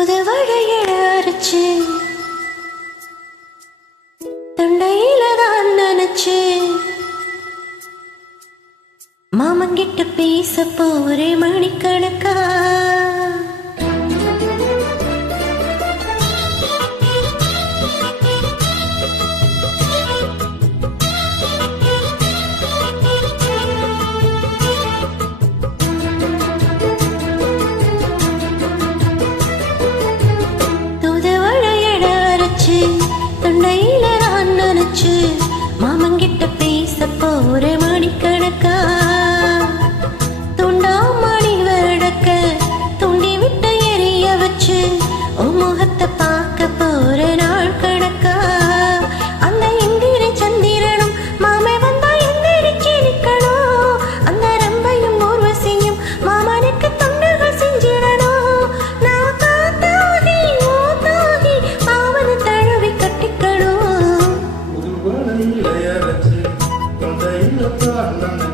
தூதுவளையட அரைச்சு தொண்டையில தான் நினைச்சு மாமங்கிட்ட பேச போரே மணிக்கணக்கா தொண்டையில நான் நினைச்சு மாமங்கிட்ட பேச போற மணிக்கணக்கா துண்டா மணி வடக்க துண்டி விட்டு எரிய வச்சு முகத்தை பார்க்க போற நாள் கணக்கா அந்த இந்திர சந்திரனும் மாமே வந்தா எந்திரிச்சு நிக்கணும் அந்த ரம்பையும் ஊர்வசியும் மாமனுக்கு தொண்டுகள் செஞ்சிடணும் நான் காத்தாகி ஊத்தாகி அவனை தழுவி கட்டிக்கணும் தொண்டையில தான்